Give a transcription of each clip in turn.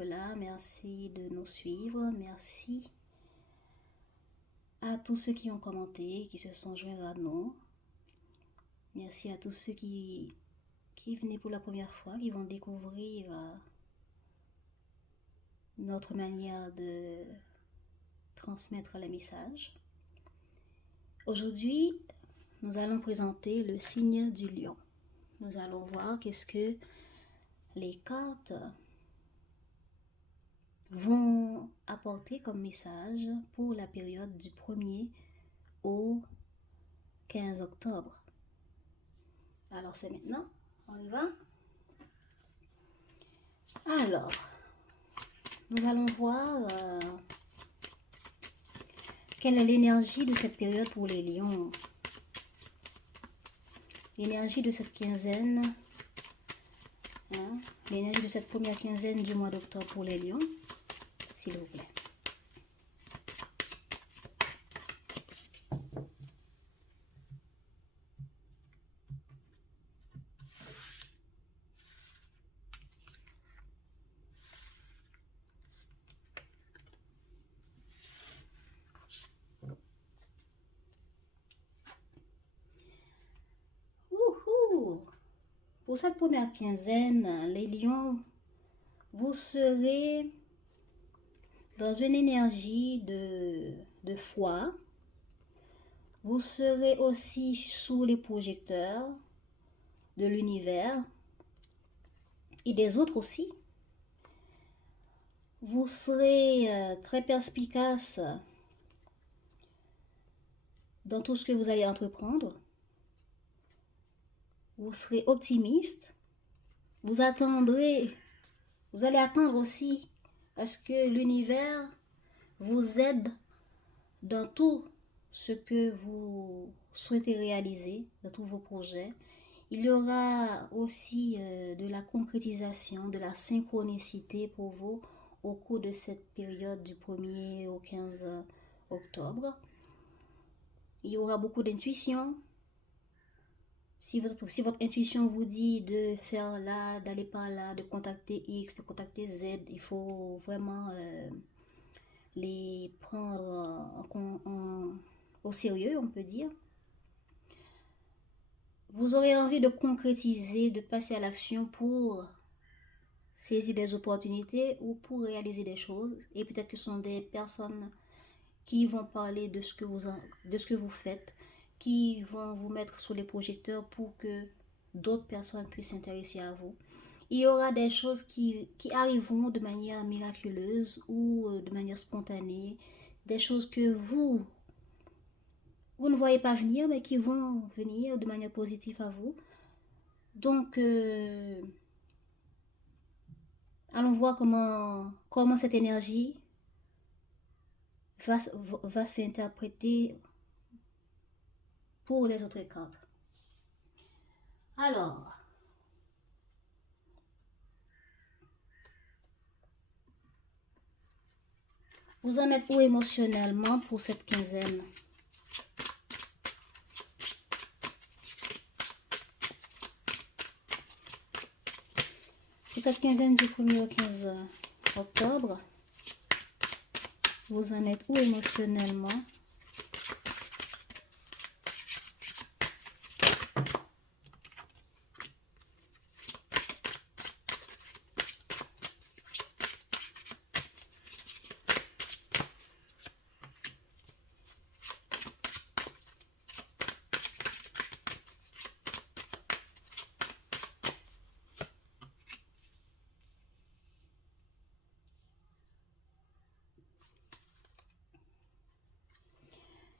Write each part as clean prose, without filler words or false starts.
d'être là, merci de nous suivre, merci à tous ceux qui ont commenté, qui se sont joints à nous. Merci à tous ceux qui venaient pour la première fois, qui vont découvrir notre manière de transmettre les messages. Aujourd'hui, nous allons présenter le signe du lion. Nous allons voir qu'est-ce que les cartes vont apporter comme message pour la période du 1er au 15 octobre. Alors c'est maintenant, on y va. Alors, nous allons voir quelle est l'énergie de cette période pour les lions. L'énergie de cette quinzaine, l'énergie de cette première quinzaine du mois d'octobre pour les lions, s'il vous plaît. Pour cette première quinzaine, les lions, vous serez dans une énergie de foi. Vous serez aussi sous les projecteurs de l'univers et des autres aussi. Vous serez très perspicace dans tout ce que vous allez entreprendre. Vous serez optimiste. Vous allez attendre aussi à ce que l'univers vous aide dans tout ce que vous souhaitez réaliser, dans tous vos projets. Il y aura aussi de la concrétisation, de la synchronicité pour vous au cours de cette période du 1er au 15 octobre. Il y aura beaucoup d'intuition. Si votre intuition vous dit de faire là, d'aller par là, de contacter X, de contacter Z, il faut vraiment les prendre au sérieux, on peut dire. Vous aurez envie de concrétiser, de passer à l'action pour saisir des opportunités ou pour réaliser des choses. Et peut-être que ce sont des personnes qui vont parler de ce que vous faites, qui vont vous mettre sur les projecteurs pour que d'autres personnes puissent s'intéresser à vous. Il y aura des choses qui arriveront de manière miraculeuse ou de manière spontanée, des choses que vous ne voyez pas venir, mais qui vont venir de manière positive à vous. Donc, allons voir comment cette énergie va s'interpréter pour les autres cartes. Alors, vous en êtes où émotionnellement pour cette quinzaine? Pour cette quinzaine du 1er au 15 octobre, vous en êtes où émotionnellement?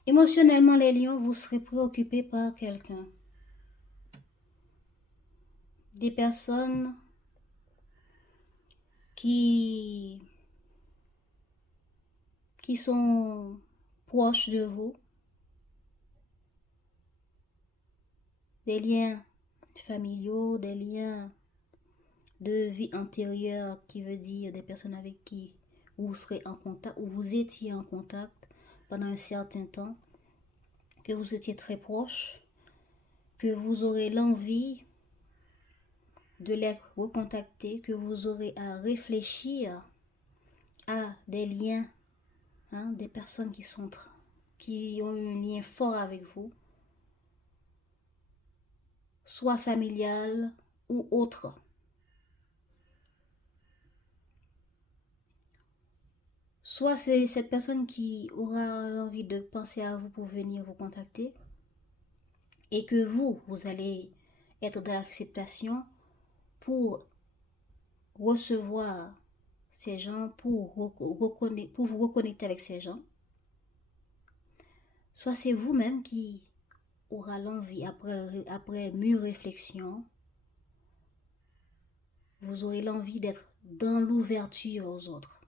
Émotionnellement, les lions, vous serez préoccupés par quelqu'un. Des personnes qui sont proches de vous. Des liens familiaux, des liens de vie antérieure, qui veut dire des personnes avec qui vous serez en contact ou vous étiez en contact pendant un certain temps, que vous étiez très proches, que vous aurez l'envie de les recontacter, que vous aurez à réfléchir des liens, hein, des personnes qui ont un lien fort avec vous, soit familial ou autre. Soit c'est cette personne qui aura envie de penser à vous pour venir vous contacter et que vous allez être dans l'acceptation pour recevoir ces gens, pour vous reconnecter avec ces gens. Soit c'est vous-même qui aura l'envie, après mûre réflexion, vous aurez l'envie d'être dans l'ouverture aux autres,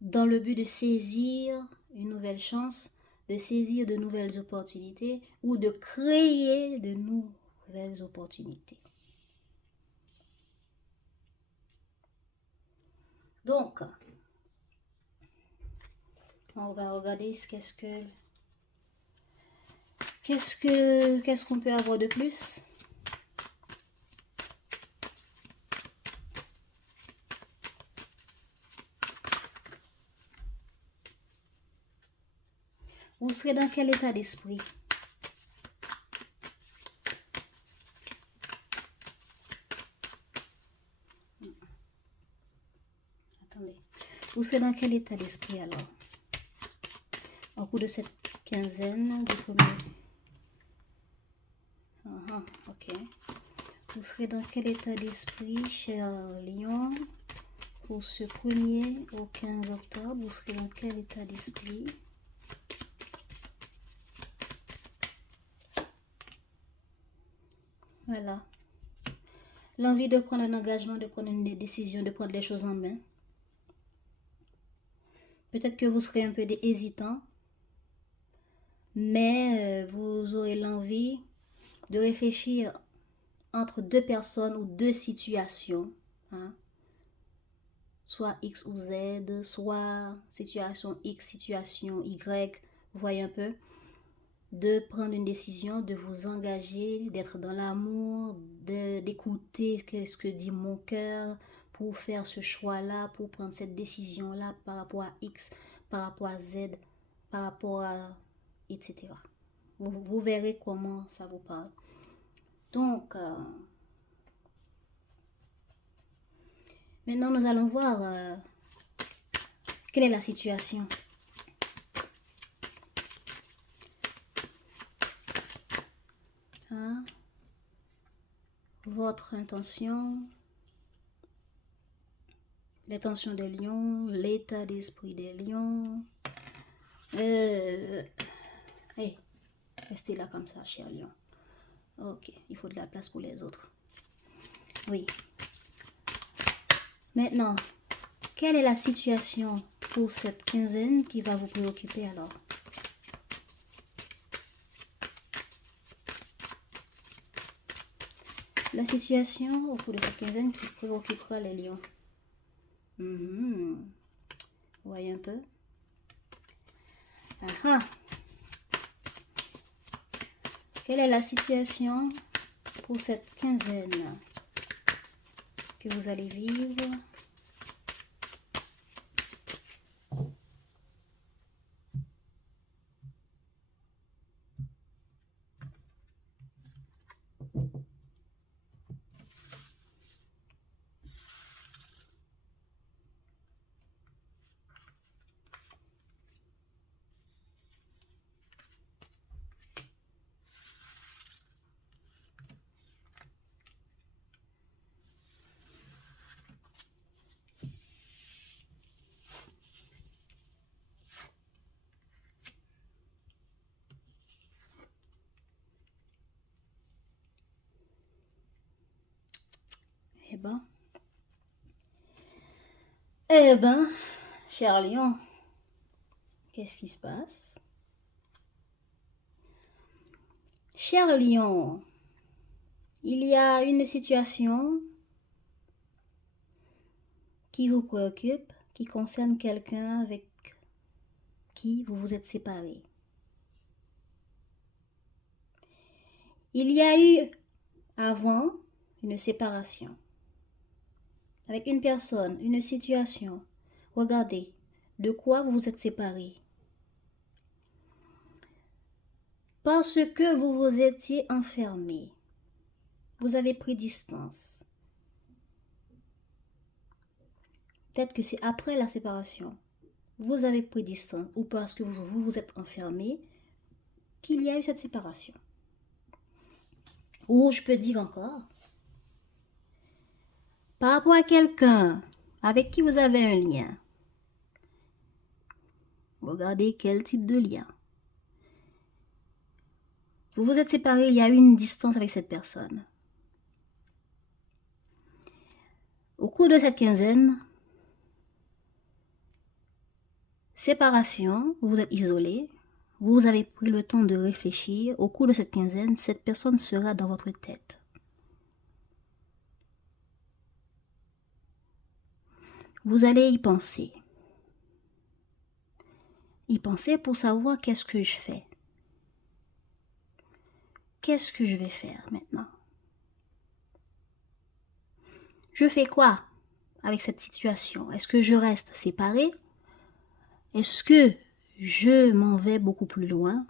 dans le but de saisir une nouvelle chance, de saisir de nouvelles opportunités ou de créer de nouvelles opportunités. Donc, on va regarder qu'est-ce qu'on peut avoir de plus. Vous serez dans quel état d'esprit? Attendez. Vous serez dans quel état d'esprit alors? Au cours de cette quinzaine de premiers. Ok. Vous serez dans quel état d'esprit, cher Lion? Pour ce 1er au 15 octobre, vous serez dans quel état d'esprit? Voilà. L'envie de prendre un engagement, de prendre une décision, de prendre les choses en main. Peut-être que vous serez un peu hésitant, mais vous aurez l'envie de réfléchir entre deux personnes ou deux situations, hein? Soit X ou Z, soit situation X, situation Y, vous voyez un peu, de prendre une décision, de vous engager, d'être dans l'amour, d'écouter ce que dit mon cœur pour faire ce choix-là, pour prendre cette décision-là par rapport à X, par rapport à Z, par rapport à etc. Vous verrez comment ça vous parle. Donc, maintenant nous allons voir quelle est la situation. Hein? Votre intention, l'intention des lions, l'état d'esprit des lions. Hey, restez là comme ça, cher lion. Ok, il faut de la place pour les autres. Oui. Maintenant, quelle est la situation pour cette quinzaine qui va vous préoccuper alors? La situation au cours de cette quinzaine qui préoccupera les lions. Vous voyez un peu? Quelle est la situation pour cette quinzaine que vous allez vivre? Eh ben, cher lion, qu'est-ce qui se passe? Cher lion, il y a une situation qui vous préoccupe, qui concerne quelqu'un avec qui vous vous êtes séparés. Il y a eu avant une séparation. avec une personne, une situation, regardez, de quoi vous vous êtes séparés. Parce que vous vous étiez enfermés. Vous avez pris distance. Peut-être que c'est après la séparation. Vous avez pris distance ou parce que vous vous êtes enfermés qu'il y a eu cette séparation. Ou je peux dire encore, par rapport à quelqu'un avec qui vous avez un lien, regardez quel type de lien. Vous vous êtes séparés, il y a eu une distance avec cette personne. Au cours de cette quinzaine, séparation, vous êtes isolés, vous avez pris le temps de réfléchir. Au cours de cette quinzaine, cette personne sera dans votre tête. Vous allez y penser. Y penser pour savoir qu'est-ce que je fais. Qu'est-ce que je vais faire maintenant? Je fais quoi avec cette situation? Est-ce que je reste séparée? Est-ce que je m'en vais beaucoup plus loin?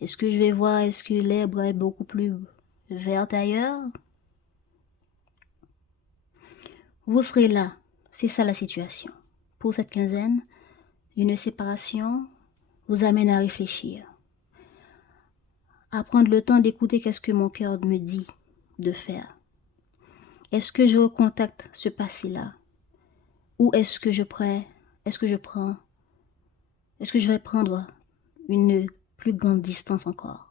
Est-ce que je vais voir, est-ce que l'herbe est beaucoup plus verte ailleurs? Vous serez là. C'est ça la situation. Pour cette quinzaine, une séparation vous amène à réfléchir. À prendre le temps d'écouter qu'est-ce que mon cœur me dit de faire. Est-ce que je recontacte ce passé-là? Ou est-ce que je vais prendre une plus grande distance encore?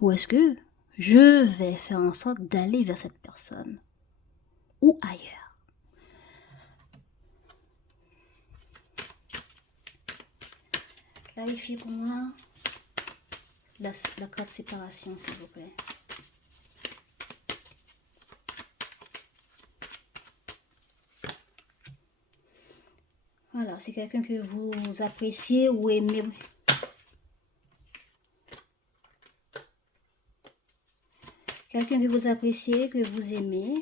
Ou est-ce que je vais faire en sorte d'aller vers cette personne? Ou ailleurs? Clarifiez pour moi la carte séparation, s'il vous plaît. Voilà, c'est quelqu'un que vous appréciez ou aimez. Quelqu'un que vous appréciez, que vous aimez.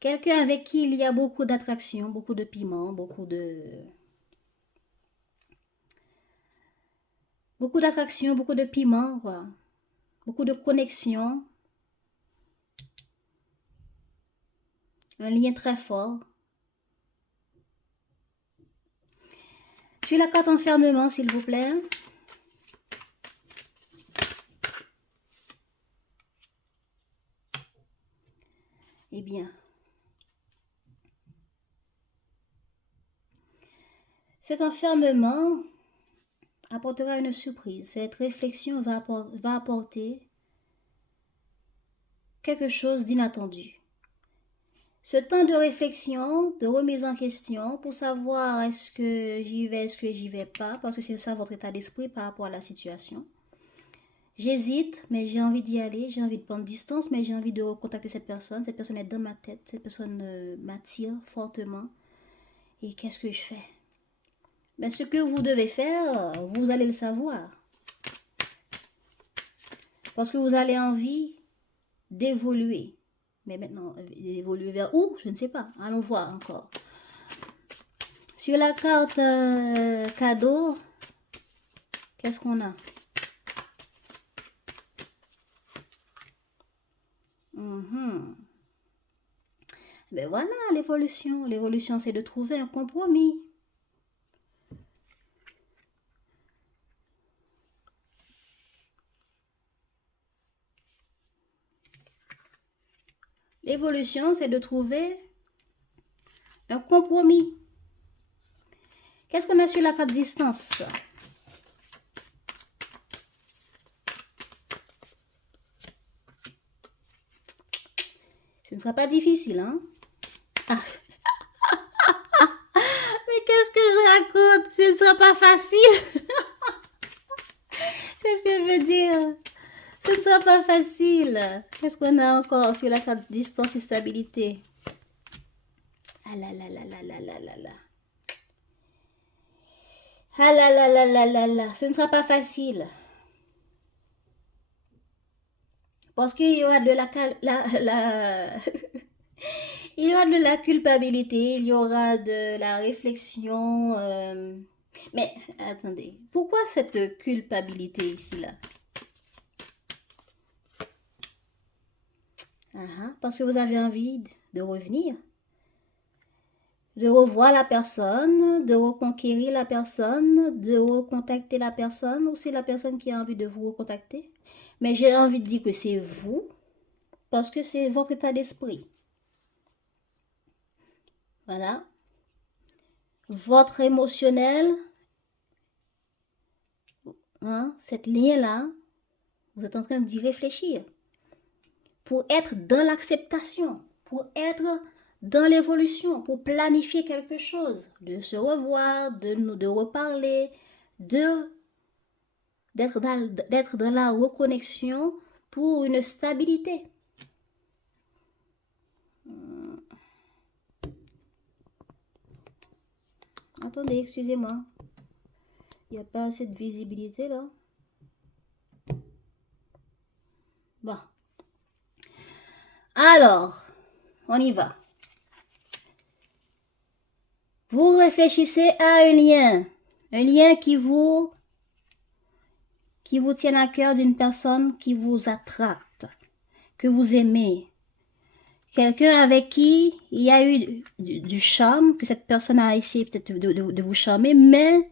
Quelqu'un avec qui il y a beaucoup d'attraction, beaucoup de piment, beaucoup d'attraction, beaucoup de piment, quoi. Beaucoup de connexion. Un lien très fort. Sur la carte enfermement, s'il vous plaît. Eh bien, cet enfermement apportera une surprise. Cette réflexion va apporter quelque chose d'inattendu. Ce temps de réflexion, de remise en question pour savoir est-ce que j'y vais, est-ce que j'y vais pas, parce que c'est ça votre état d'esprit par rapport à la situation. J'hésite, mais j'ai envie d'y aller, j'ai envie de prendre distance, mais j'ai envie de recontacter cette personne est dans ma tête, cette personne m'attire fortement. Et qu'est-ce que je fais? Mais ce que vous devez faire, vous allez le savoir. Parce que vous avez envie d'évoluer. Mais maintenant, évoluer vers où? Je ne sais pas. Allons voir encore. Sur la carte cadeau, qu'est-ce qu'on a? Ben voilà, l'évolution. L'évolution, c'est de trouver un compromis. L'évolution, c'est de trouver un compromis. Qu'est-ce qu'on a sur la carte distance? Ce ne sera pas difficile, hein? Ah. Mais qu'est-ce que je raconte? Ce ne sera pas facile. C'est ce que je veux dire. Ce ne sera pas facile. Qu'est-ce qu'on a encore sur la carte distance et stabilité? Ah là là là là là là là là. Ah là là là là là là. Ce ne sera pas facile. Parce qu'il y aura de il y aura de la culpabilité, il y aura de la réflexion. Mais attendez, pourquoi cette culpabilité ici là? Parce que vous avez envie de revenir, de revoir la personne, de reconquérir la personne, de recontacter la personne, ou c'est la personne qui a envie de vous recontacter. Mais j'ai envie de dire que c'est vous, parce que c'est votre état d'esprit. Voilà. Votre émotionnel, cette lien-là, vous êtes en train d'y réfléchir. Pour être dans l'acceptation, pour être dans l'évolution, pour planifier quelque chose, de se revoir, de reparler, d'être dans la reconnexion pour une stabilité. Attendez, excusez-moi. Il n'y a pas assez de visibilité là. Bon. Alors, on y va. Vous réfléchissez à un lien qui vous tient à cœur, d'une personne qui vous attracte, que vous aimez. Quelqu'un avec qui il y a eu du charme, que cette personne a essayé peut-être de vous charmer, mais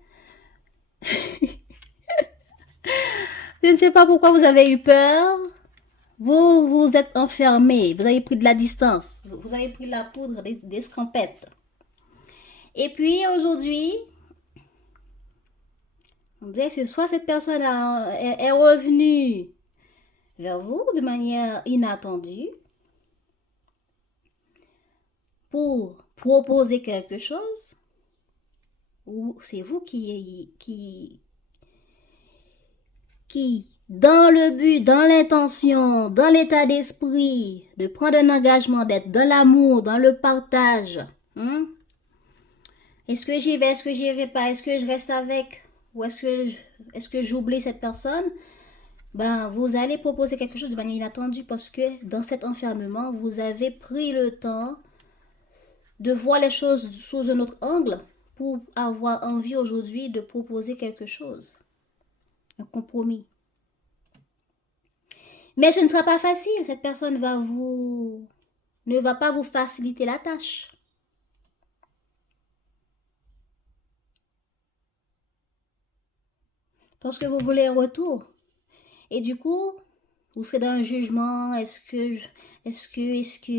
je ne sais pas pourquoi vous avez eu peur. Vous vous êtes enfermé, vous avez pris de la distance, vous avez pris la poudre d'escampette. Et puis aujourd'hui, on dirait que soit cette personne est revenue vers vous de manière inattendue pour proposer quelque chose, ou c'est vous qui dans le but, dans l'intention, dans l'état d'esprit de prendre un engagement, d'être dans l'amour, dans le partage. Est-ce que j'y vais, est-ce que j'y vais pas, est-ce que je reste avec, ou est-ce que j'oublie cette personne? Ben, vous allez proposer quelque chose de manière inattendue parce que dans cet enfermement, vous avez pris le temps de voir les choses sous un autre angle pour avoir envie aujourd'hui de proposer quelque chose. Un compromis. Mais ce ne sera pas facile. Cette personne ne va pas vous faciliter la tâche. Parce que vous voulez un retour. Et du coup, vous serez dans un jugement. Est-ce que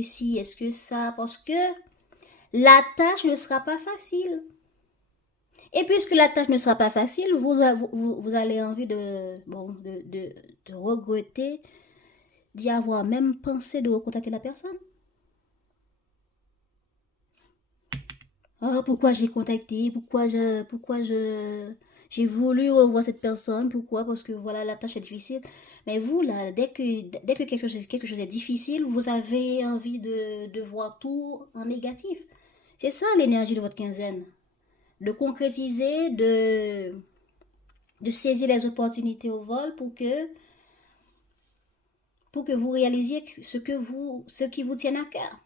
si, est-ce que ça? Parce que la tâche ne sera pas facile. Et puisque la tâche ne sera pas facile, vous allez envie de regretter d'y avoir même pensé de recontacter la personne. Oh, pourquoi j'ai contacté? Pourquoi j'ai voulu revoir cette personne? Pourquoi? Parce que voilà, la tâche est difficile. Mais vous, là, dès que quelque chose est difficile, vous avez envie de voir tout en négatif. C'est ça l'énergie de votre quinzaine. De concrétiser, de saisir les opportunités au vol pour que vous réalisiez ce qui vous tient à cœur.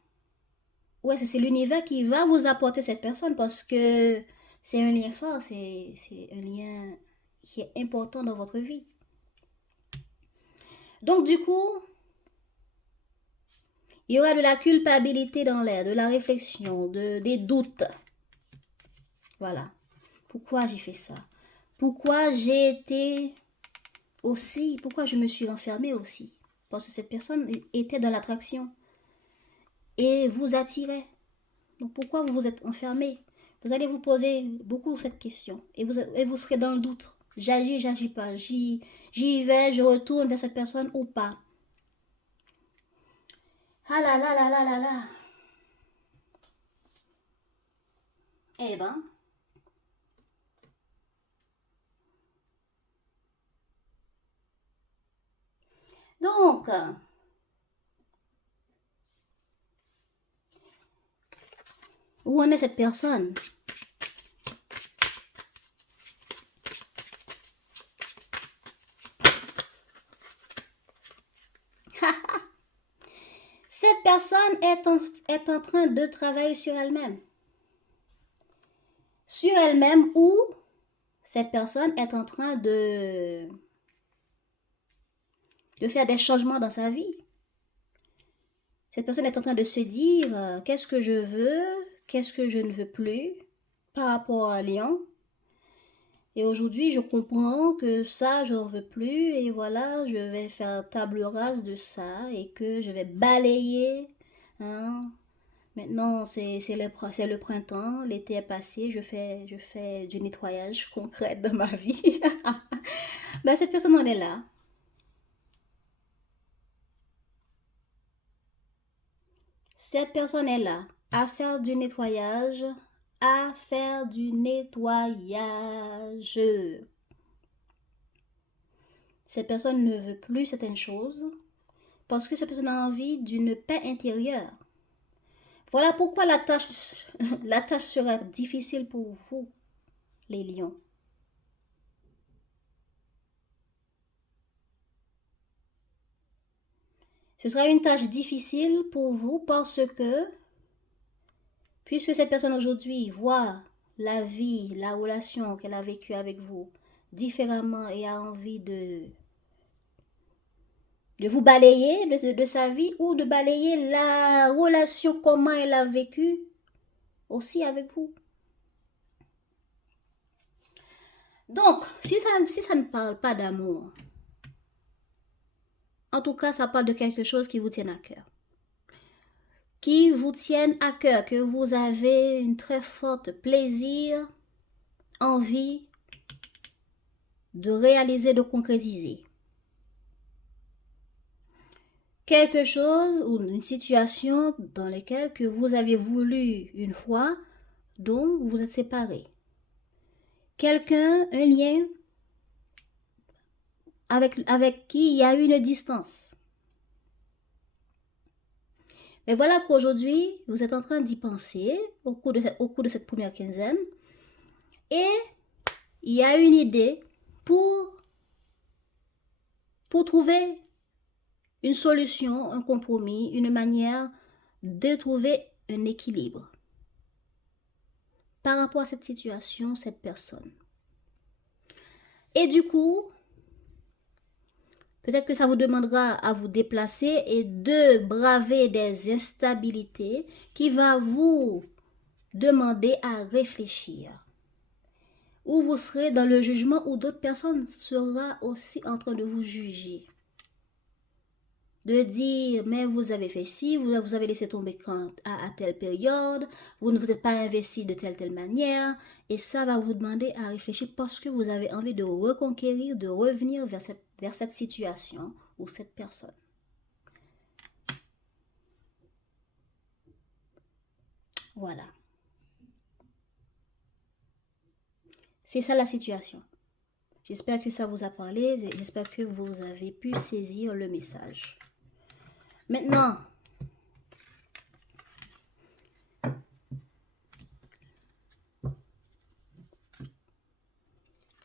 Ouais, c'est l'univers qui va vous apporter cette personne parce que c'est un lien fort, c'est un lien qui est important dans votre vie. Donc du coup, il y aura de la culpabilité dans l'air, de la réflexion, des doutes. Voilà. Pourquoi j'ai fait ça? Pourquoi j'ai été aussi? Pourquoi je me suis renfermée aussi? Parce que cette personne était dans l'attraction et vous attirait. Donc pourquoi vous vous êtes enfermé? Vous allez vous poser beaucoup cette question et vous serez dans le doute. J'agis pas, j'y vais, je retourne vers cette personne ou pas. Ah là là là là là là. Eh ben. Donc, où en est cette personne? Cette personne est en train de travailler sur elle-même. Sur elle-même ou cette personne est en train de faire des changements dans sa vie. Cette personne est en train de se dire qu'est-ce que je veux, qu'est-ce que je ne veux plus par rapport à Lyon. Et aujourd'hui, je comprends que ça, je n'en veux plus. Et voilà, je vais faire table rase de ça et que je vais balayer. Hein. Maintenant, c'est le printemps, l'été est passé, je fais du nettoyage concret dans ma vie. Ben, cette personne en est là. Cette personne est là à faire du nettoyage, à faire du nettoyage. Cette personne ne veut plus certaines choses parce que cette personne a envie d'une paix intérieure. Voilà pourquoi la tâche sera difficile pour vous, les lions. Ce sera une tâche difficile pour vous parce que, puisque cette personne aujourd'hui voit la vie, la relation qu'elle a vécue avec vous différemment et a envie de vous balayer de sa vie ou de balayer la relation, comment elle a vécu aussi avec vous. Donc, si ça ne parle pas d'amour, en tout cas, ça parle de quelque chose qui vous tient à cœur. Qui vous tienne à cœur, que vous avez une très forte plaisir, envie de réaliser, de concrétiser. Quelque chose ou une situation dans laquelle que vous avez voulu une fois, dont vous êtes séparés. Quelqu'un, un lien avec qui il y a eu une distance. Mais voilà qu'aujourd'hui, vous êtes en train d'y penser au cours de cette première quinzaine. Et il y a une idée pour trouver une solution, un compromis, une manière de trouver un équilibre par rapport à cette situation, cette personne. Et du coup, peut-être que ça vous demandera à vous déplacer et de braver des instabilités qui va vous demander à réfléchir. Ou vous serez dans le jugement ou d'autres personnes seront aussi en train de vous juger. De dire, mais vous avez fait ci, vous avez laissé tomber à telle période, vous ne vous êtes pas investi de telle manière. Et ça va vous demander à réfléchir parce que vous avez envie de reconquérir, de revenir vers cette situation ou cette personne. Voilà. C'est ça la situation. J'espère que ça vous a parlé, j'espère que vous avez pu saisir le message. Maintenant,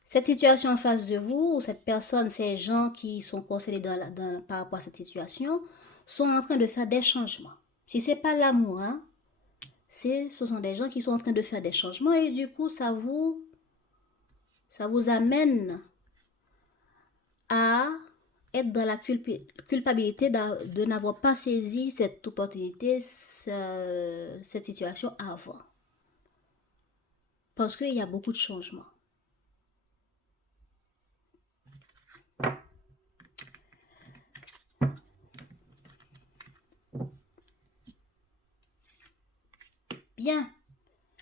cette situation en face de vous, ou cette personne, ces gens qui sont concernés par rapport à cette situation, sont en train de faire des changements. Si ce n'est pas l'amour, hein, ce sont des gens qui sont en train de faire des changements et du coup, ça vous amène à être dans la culpabilité de n'avoir pas saisi cette opportunité, cette situation avant. Parce qu'il y a beaucoup de changements. Bien,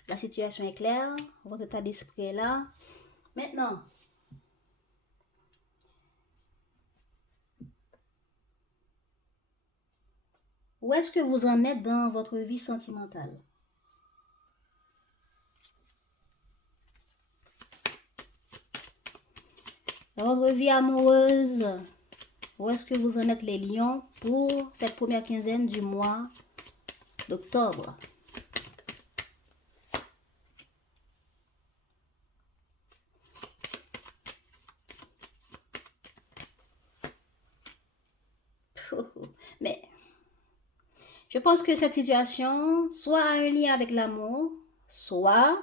la situation est claire, votre état d'esprit est là. Maintenant, où est-ce que vous en êtes dans votre vie sentimentale? Dans votre vie amoureuse, où est-ce que vous en êtes les lions pour cette première quinzaine du mois d'octobre? Mais Je pense que cette situation soit a un lien avec l'amour, soit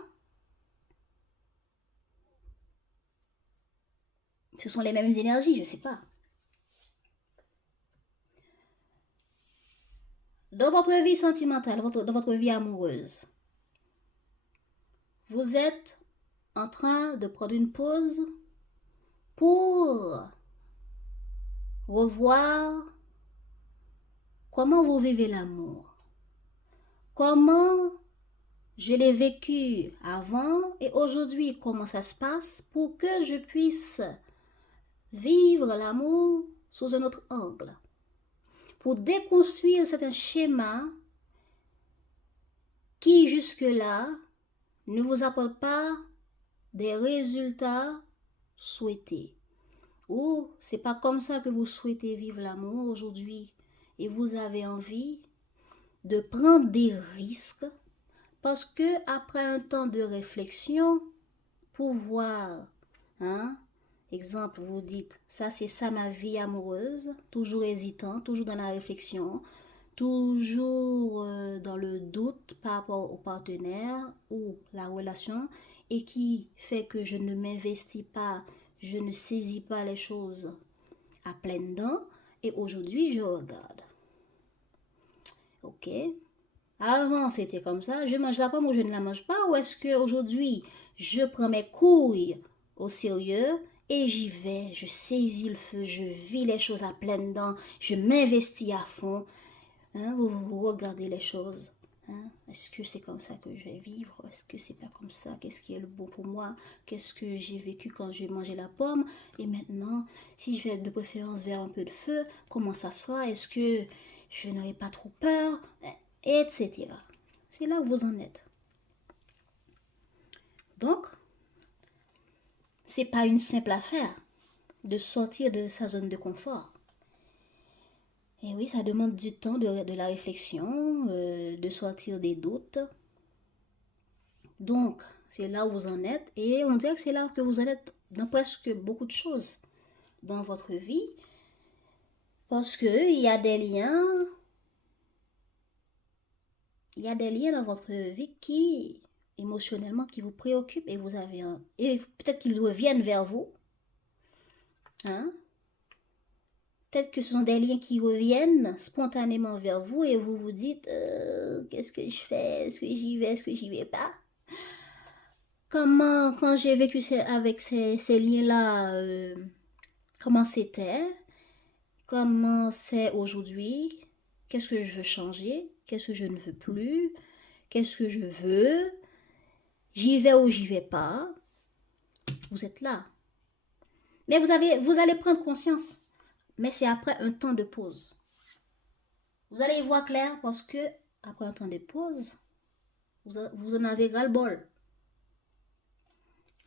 ce sont les mêmes énergies, je ne sais pas. Dans votre vie sentimentale, dans votre vie amoureuse, vous êtes en train de prendre une pause pour revoir comment vous vivez l'amour. Comment je l'ai vécu avant et aujourd'hui, comment ça se passe pour que je puisse vivre l'amour sous un autre angle. Pour déconstruire certains schémas qui jusque-là ne vous apportent pas des résultats souhaités. Ou c'est pas comme ça que vous souhaitez vivre l'amour aujourd'hui et vous avez envie de prendre des risques parce que après un temps de réflexion, pour voir, exemple, vous dites, ça c'est ça ma vie amoureuse, toujours hésitant, toujours dans la réflexion, toujours dans le doute par rapport au partenaire ou la relation et qui fait que je ne m'investis pas, je ne saisis pas les choses à pleines dents et aujourd'hui je regarde. Ok? Avant c'était comme ça, je mange la pomme ou je ne la mange pas ou est-ce qu'aujourd'hui je prends mes couilles au sérieux et j'y vais, je saisis le feu, je vis les choses à pleines dents, je m'investis à fond. Vous regardez les choses. Est-ce que c'est comme ça que je vais vivre? Est-ce que c'est pas comme ça? Qu'est-ce qui est le bon pour moi? Qu'est-ce que j'ai vécu quand j'ai mangé la pomme? Et maintenant, si je vais de préférence vers un peu de feu, comment ça sera? Est-ce que je n'aurai pas trop peur? Etc. C'est là où vous en êtes. Donc, c'est pas une simple affaire de sortir de sa zone de confort. Et oui, ça demande du temps, de la réflexion, de sortir des doutes. Donc, c'est là où vous en êtes. Et on dirait que c'est là que vous en êtes dans presque beaucoup de choses dans votre vie. Parce qu'il y a des liens. Il y a des liens dans votre vie qui, émotionnellement, qui vous préoccupent et vous avez et peut-être qu'ils reviennent vers vous. Peut-être que ce sont des liens qui reviennent spontanément vers vous et vous vous dites qu'est-ce que je fais? Est-ce que j'y vais? Est-ce que j'y vais pas? Comment, quand j'ai vécu avec ces liens-là, comment c'était? Comment c'est aujourd'hui? Qu'est-ce que je veux changer? Qu'est-ce que je ne veux plus? Qu'est-ce que je veux? J'y vais ou j'y vais pas? Vous êtes là. Mais vous allez prendre conscience. Mais c'est après un temps de pause. Vous allez y voir clair parce que après un temps de pause, vous en avez ras-le-bol.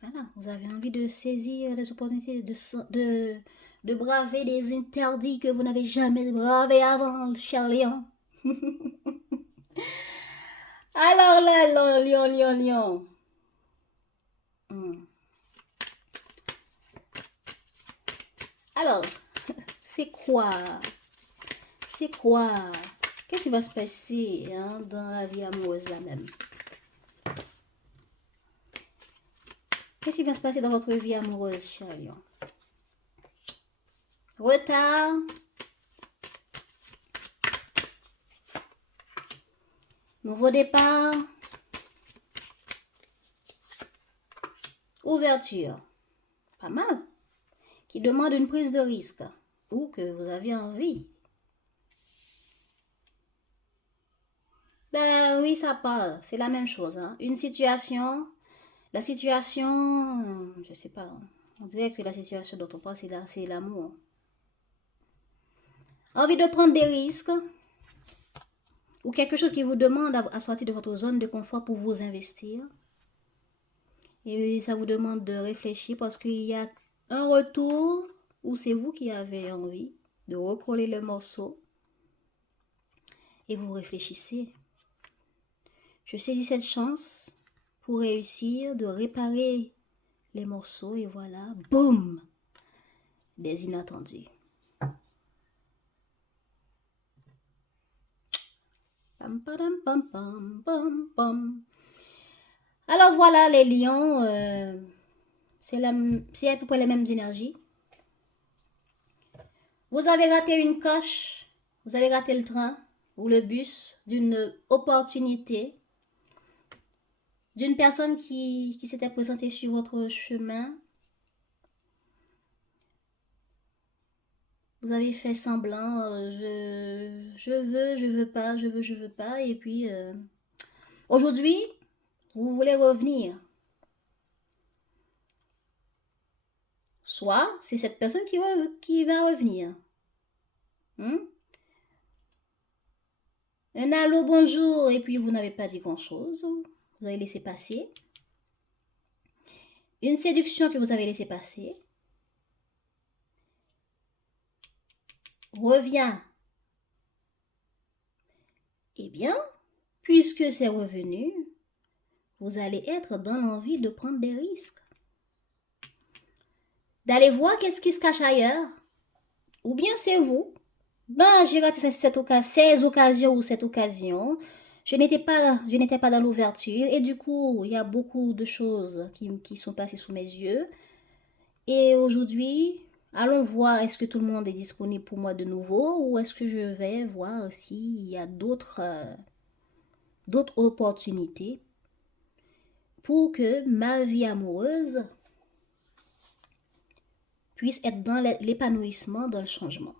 Voilà, vous avez envie de saisir les opportunités, de braver des interdits que vous n'avez jamais bravés avant, cher Lion. Alors là, Lion. Alors, c'est quoi? Qu'est-ce qui va se passer dans la vie amoureuse là même? Qu'est-ce qui va se passer dans votre vie amoureuse, cher Lion? Retard. Nouveau départ. Ouverture. Pas mal. Qui demande une prise de risque. Ou que vous avez envie. Ben oui, ça parle. C'est la même chose. Une situation. La situation, je sais pas. On dirait que la situation dont on parle, c'est l'amour. Envie de prendre des risques. Ou quelque chose qui vous demande à sortir de votre zone de confort pour vous investir. Et ça vous demande de réfléchir parce qu'il y a un retour où c'est vous qui avez envie de recoller le morceau. Et vous réfléchissez. Je saisis cette chance pour réussir de réparer les morceaux et voilà, boum, des inattendus. Pam, padam, pam, pam, pam, pam. Alors voilà les lions, c'est à peu près les mêmes énergies. Vous avez raté une coche, vous avez raté le train ou le bus d'une opportunité, d'une personne qui s'était présentée sur votre chemin. Vous avez fait semblant, je veux pas, je veux pas. Et puis, aujourd'hui, vous voulez revenir. Soit, c'est cette personne qui va revenir. Un allô, bonjour, et puis vous n'avez pas dit grand-chose. Vous avez laissé passer. Une séduction que vous avez laissé passer. Revient. Eh bien, puisque c'est revenu, vous allez être dans l'envie de prendre des risques. D'aller voir qu'est-ce qui se cache ailleurs. Ou bien c'est vous. Ben, j'ai raté ces occasions ou cette occasion. Je n'étais pas dans l'ouverture. Et du coup, il y a beaucoup de choses qui sont passées sous mes yeux. Et aujourd'hui, allons voir est-ce que tout le monde est disponible pour moi de nouveau ou est-ce que je vais voir s'il y a d'autres opportunités pour que ma vie amoureuse puisse être dans l'épanouissement, dans le changement.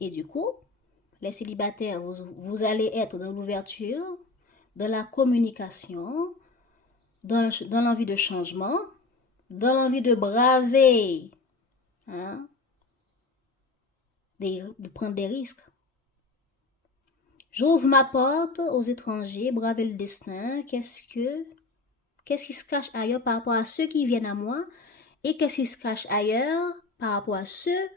Et du coup, les célibataires, vous allez être dans l'ouverture, dans la communication, dans l'envie de changement, dans l'envie de braver, de prendre des risques. J'ouvre ma porte aux étrangers, braver le destin. Qu'est-ce qui se cache ailleurs par rapport à ceux qui viennent à moi et qu'est-ce qui se cache ailleurs par rapport à ceux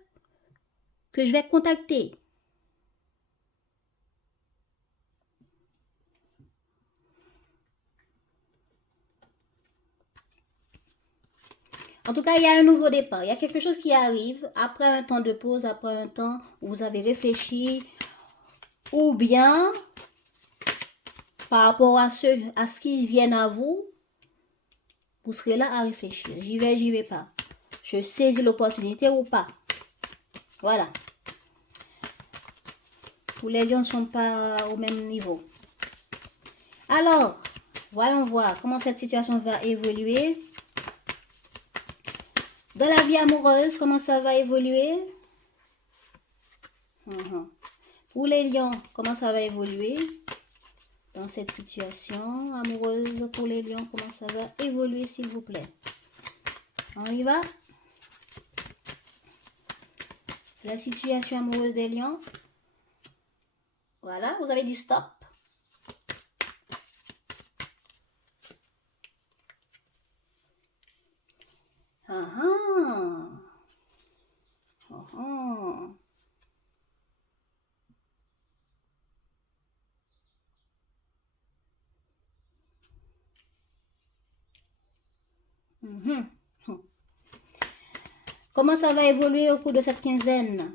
que je vais contacter. En tout cas, il y a un nouveau départ. Il y a quelque chose qui arrive après un temps de pause, après un temps où vous avez réfléchi, ou bien par rapport à ce qui viennent à vous, vous serez là à réfléchir. J'y vais pas. Je saisis l'opportunité ou pas. Voilà. Tous les lions ne sont pas au même niveau. Alors, voyons voir comment cette situation va évoluer. Dans la vie amoureuse, comment ça va évoluer? Pour les lions, comment ça va évoluer? Dans cette situation amoureuse, pour les lions, comment ça va évoluer, s'il vous plaît? On y va? La situation amoureuse des lions. Voilà, vous avez dit stop. Comment ça va évoluer au cours de cette quinzaine?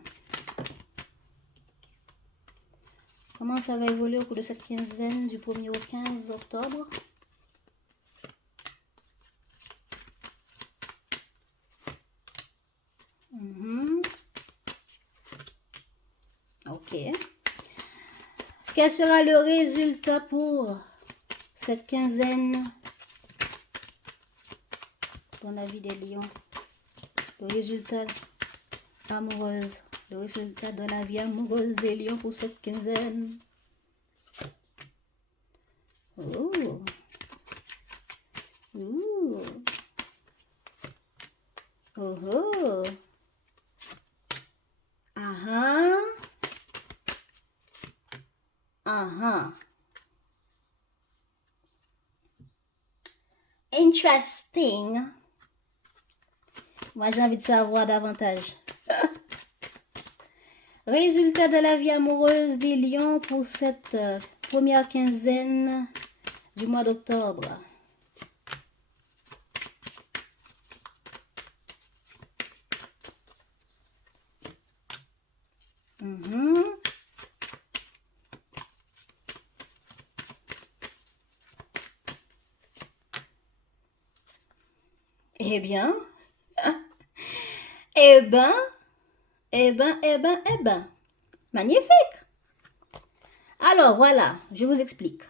Comment ça va évoluer au cours de cette quinzaine du 1er au 15 octobre? Ok. Quel sera le résultat pour cette quinzaine dans la vie des lions? Le résultat amoureuse. Le résultat de la vie amoureuse des lions pour cette quinzaine. Oh. Ouh. Oh oh. Ah ah. Interesting. Moi, j'ai envie de savoir davantage. Résultat de la vie amoureuse des lions pour cette première quinzaine du mois d'octobre. Eh bien, eh ben, eh ben. Magnifique. Alors, voilà, je vous explique.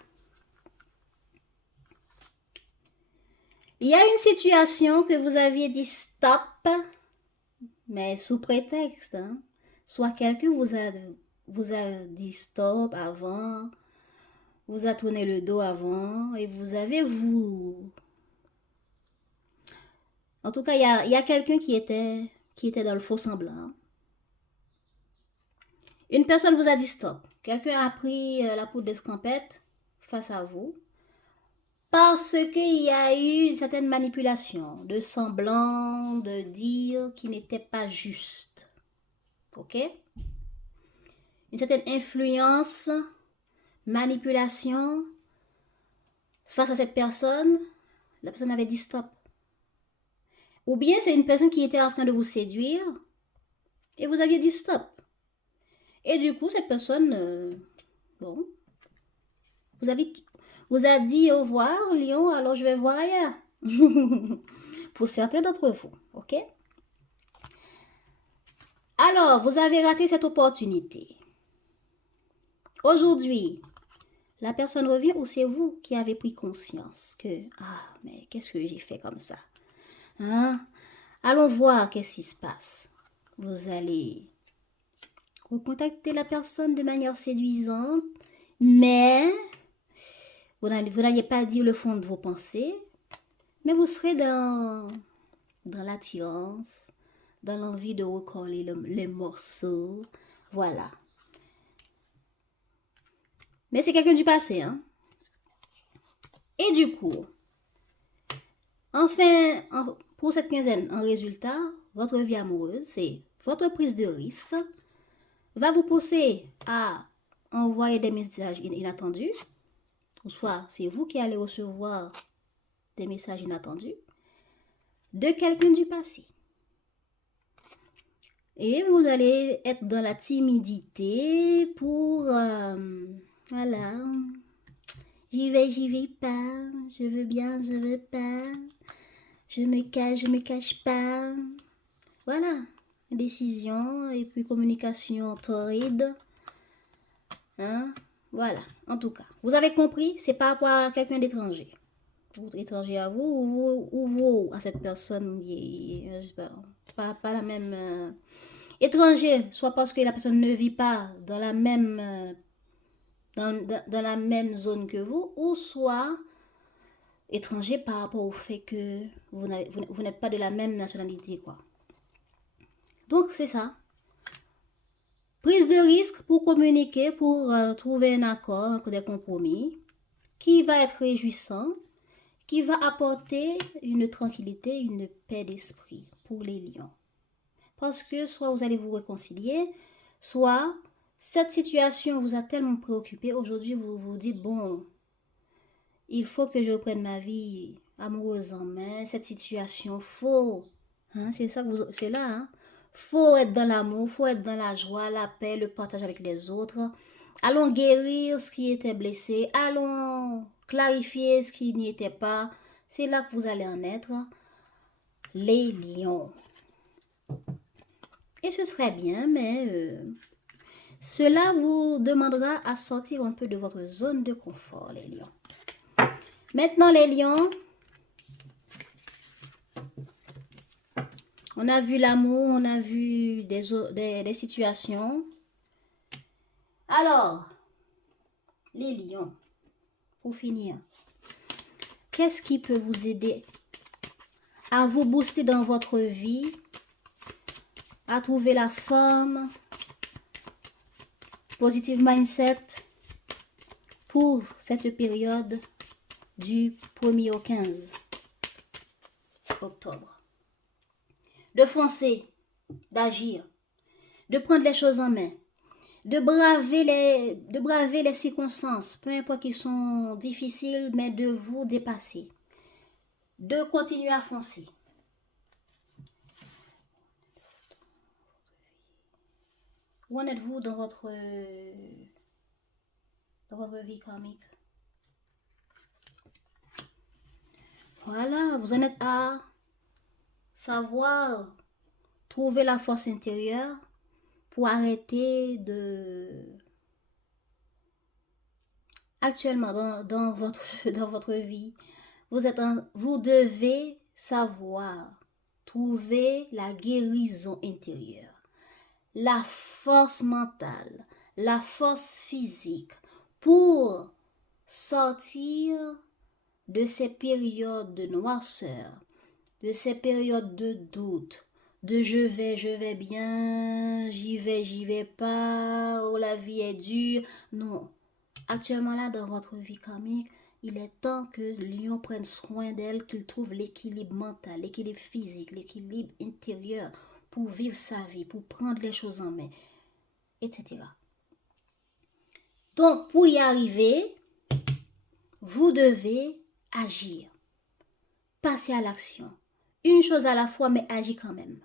Il y a une situation que vous aviez dit stop, mais sous prétexte, hein. Soit quelqu'un vous a dit stop avant, vous a tourné le dos avant, et vous avez vous... En tout cas, il y a quelqu'un qui était dans le faux semblant. Une personne vous a dit stop. Quelqu'un a pris la poudre d'escampette face à vous. Parce qu'il y a eu une certaine manipulation, de semblant, de dire qui n'était pas juste. Ok? Une certaine influence, manipulation. Face à cette personne, la personne avait dit stop. Ou bien c'est une personne qui était en train de vous séduire et vous aviez dit stop. Et du coup, cette personne, bon, vous a dit au revoir, Lion, alors je vais voir ailleurs. Pour certains d'entre vous, ok? Alors, vous avez raté cette opportunité. Aujourd'hui, la personne revient ou c'est vous qui avez pris conscience que, ah, mais qu'est-ce que j'ai fait comme ça? Hein? Allons voir qu'est-ce qui se passe. Vous allez recontacter la personne de manière séduisante, mais vous n'allez pas dire le fond de vos pensées, mais vous serez dans l'attirance, dans l'envie de recoller les morceaux. Voilà. Mais c'est quelqu'un du passé, hein. Et du coup, enfin, pour cette quinzaine, en résultat, votre vie amoureuse, c'est votre prise de risque va vous pousser à envoyer des messages inattendus, ou soit c'est vous qui allez recevoir des messages inattendus de quelqu'un du passé. Et vous allez être dans la timidité pour, voilà, j'y vais pas, je veux bien, je veux pas, je me cache pas. Voilà, décision et puis communication torride. Hein? Voilà, en tout cas. Vous avez compris, c'est par rapport à quelqu'un d'étranger. Étranger à vous ou vous à cette personne, je sais pas la même... étranger, soit parce que la personne ne vit pas dans la même, dans la même zone que vous, ou soit étranger par rapport au fait que vous n'êtes pas de la même nationalité, quoi. Donc, c'est ça. Prise de risque pour communiquer, pour trouver un accord, des compromis, qui va être réjouissant, qui va apporter une tranquillité, une paix d'esprit pour les lions. Parce que soit vous allez vous réconcilier, soit cette situation vous a tellement préoccupé, aujourd'hui vous vous dites, bon, il faut que je reprenne ma vie amoureuse en main, cette situation, faut, hein, c'est ça que c'est là, hein, faut être dans l'amour, faut être dans la joie, la paix, le partage avec les autres. Allons guérir ce qui était blessé, allons clarifier ce qui n'y était pas. C'est là que vous allez en être les lions. Et ce serait bien, mais cela vous demandera à sortir un peu de votre zone de confort, les lions. Maintenant, les lions, on a vu l'amour, on a vu des situations. Alors, les lions, pour finir, qu'est-ce qui peut vous aider à vous booster dans votre vie, à trouver la forme, positive mindset pour cette période du 1er au 15 octobre? De foncer, d'agir, de prendre les choses en main, de braver les circonstances, peu importe qu'elles sont difficiles, mais de vous dépasser, de continuer à foncer. Où en êtes-vous dans votre vie karmique? Voilà, vous en êtes à savoir trouver la force intérieure pour arrêter actuellement dans dans votre vie, vous devez savoir trouver la guérison intérieure, la force mentale, la force physique pour sortir de ces périodes de noirceur, de ces périodes de doute, de je vais bien, j'y vais pas, oh la vie est dure. Non, actuellement là dans votre vie karmique, il est temps que Lion prenne soin d'elle, qu'il trouve l'équilibre mental, l'équilibre physique, l'équilibre intérieur pour vivre sa vie, pour prendre les choses en main, etc. Donc, pour y arriver, vous devez agir, passer à l'action. Une chose à la fois, mais agir quand même.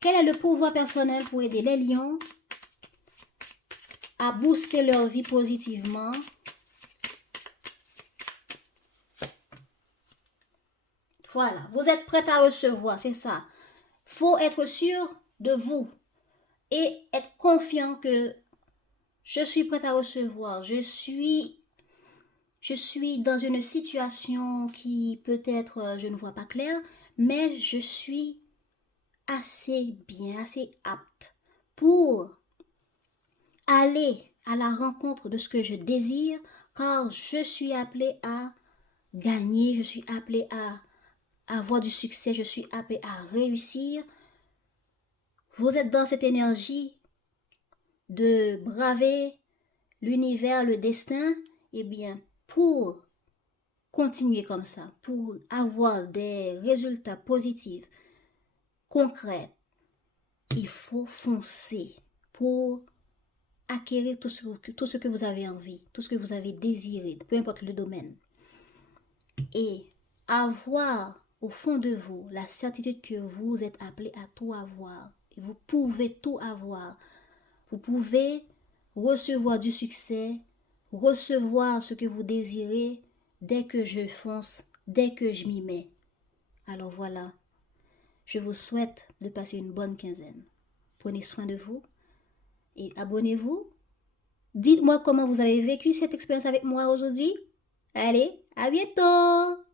Quel est le pouvoir personnel pour aider les lions à booster leur vie positivement? Voilà, vous êtes prêts à recevoir, c'est ça. Faut être sûr de vous et être confiant que je suis prête à recevoir. Je suis dans une situation qui peut-être je ne vois pas clair, mais je suis assez bien, assez apte pour aller à la rencontre de ce que je désire, car je suis appelée à gagner, je suis appelée à avoir du succès, je suis appelée à réussir. Vous êtes dans cette énergie de braver l'univers, le destin, eh bien, pour continuer comme ça, pour avoir des résultats positifs, concrets, il faut foncer pour acquérir tout ce que vous avez envie, tout ce que vous avez désiré, peu importe le domaine. Et avoir au fond de vous la certitude que vous êtes appelé à tout avoir. Et vous pouvez tout avoir. Vous pouvez recevoir du succès, recevoir ce que vous désirez dès que je fonce, dès que je m'y mets. Alors voilà, je vous souhaite de passer une bonne quinzaine. Prenez soin de vous et abonnez-vous. Dites-moi comment vous avez vécu cette expérience avec moi aujourd'hui. Allez, à bientôt!